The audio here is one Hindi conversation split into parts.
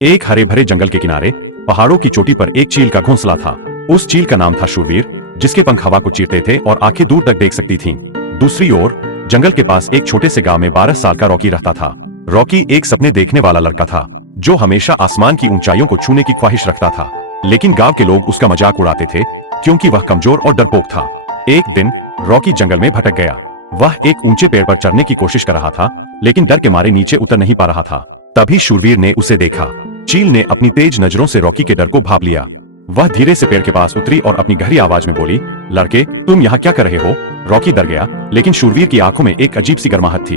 एक हरे भरे जंगल के किनारे पहाड़ों की चोटी पर एक चील का घोंसला था। उस चील का नाम था शूरवीर, जिसके पंख हवा को चीरते थे और आंखें दूर तक देख सकती थीं। दूसरी ओर जंगल के पास एक छोटे से गांव में 12 साल का रॉकी रहता था। रॉकी एक सपने देखने वाला लड़का था, जो हमेशा आसमान की ऊंचाइयों को छूने की ख्वाहिश रखता था। लेकिन गांव के लोग उसका मजाक उड़ाते थे, क्योंकि वह कमजोर और डरपोक था। एक दिन रॉकी जंगल में भटक गया। वह एक ऊंचे पेड़ पर चढ़ने की कोशिश कर रहा था, लेकिन डर के मारे नीचे उतर नहीं पा रहा था। तभी शूरवीर ने उसे देखा। चील ने अपनी तेज नजरों से रॉकी के डर को भांप लिया। वह धीरे से पेड़ के पास उतरी और अपनी गहरी आवाज में बोली, लड़के, तुम यहाँ क्या कर रहे हो? रॉकी डर गया, लेकिन शूरवीर की आंखों में एक अजीब सी गर्माहट थी।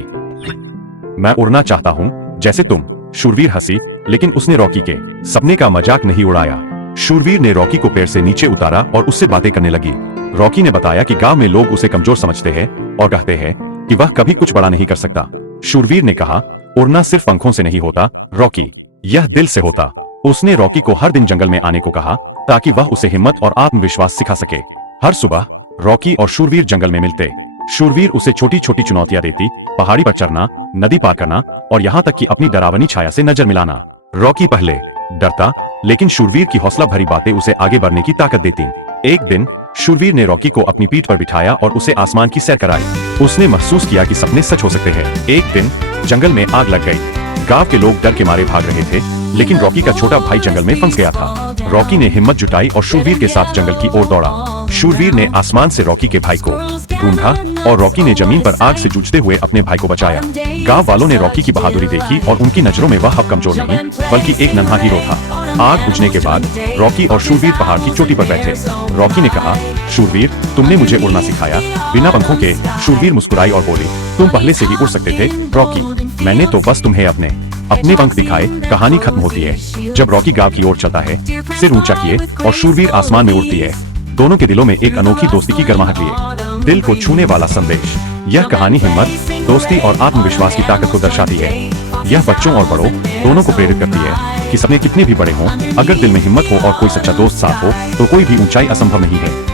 मैं उड़ना चाहता हूँ, जैसे तुम। शूरवीर हंसी, लेकिन उसने रॉकी के सपने का मजाक नहीं उड़ाया। शूरवीर ने रॉकी को पेड़ से नीचे उतारा और उससे बातें करने लगी। रॉकी ने बताया कि गांव में लोग उसे कमजोर समझते हैं और कहते हैं कि वह कभी कुछ बड़ा नहीं कर सकता। शूरवीर ने कहा, उड़ना सिर्फ पंखों से नहीं होता रॉकी, यह दिल से होता। उसने रॉकी को हर दिन जंगल में आने को कहा, ताकि वह उसे हिम्मत और आत्मविश्वास सिखा सके। हर सुबह रॉकी और शूरवीर जंगल में मिलते। शूरवीर उसे छोटी छोटी चुनौतियां देती, पहाड़ी पर चढ़ना, नदी पार करना और यहाँ तक कि अपनी डरावनी छाया से नजर मिलाना। रॉकी पहले डरता, लेकिन शूरवीर की हौसला भरी बातें उसे आगे बढ़ने की ताकत देती। एक दिन शूरवीर ने रॉकी को अपनी पीठ पर बिठाया और उसे आसमान की सैर कराई। उसने महसूस किया कि सपने सच हो सकते हैं। एक दिन जंगल में आग लग गई। गांव के लोग डर के मारे भाग रहे थे, लेकिन रॉकी का छोटा भाई जंगल में फंस गया था। रॉकी ने हिम्मत जुटाई और शूरवीर के साथ जंगल की ओर दौड़ा। शूरवीर ने आसमान से रॉकी के भाई को ढूंढा और रॉकी ने जमीन पर आग से जूझते हुए अपने भाई को बचाया। गांव वालों ने रॉकी की बहादुरी देखी और उनकी नजरों में वह अब कमजोर नहीं, बल्कि एक नन्हा हीरो था। आग बुझने के बाद रॉकी और शूरवीर पहाड़ की चोटी पर बैठे। रॉकी ने कहा, शूरवीर, तुमने मुझे उड़ना सिखाया, बिना पंखों के। शूरवीर मुस्कुराई और बोली, तुम पहले से ही उड़ सकते थे रॉकी, मैंने तो बस तुम्हें अपने पंख दिखाए। कहानी खत्म होती है जब रॉकी गांव की ओर चलता है, सिर ऊंचा किए, और शूरवीर आसमान में उड़ती है। दोनों के दिलों में एक अनोखी दोस्ती की गर्माहट लिए। दिल को छूने वाला संदेश। यह कहानी हिम्मत, दोस्ती और आत्मविश्वास की ताकत को दर्शाती है। यह बच्चों और बड़ों दोनों को प्रेरित करती है कि सपने कितने भी बड़े हों, अगर दिल में हिम्मत हो और कोई सच्चा दोस्त साथ हो, तो कोई भी ऊंचाई असंभव नहीं है।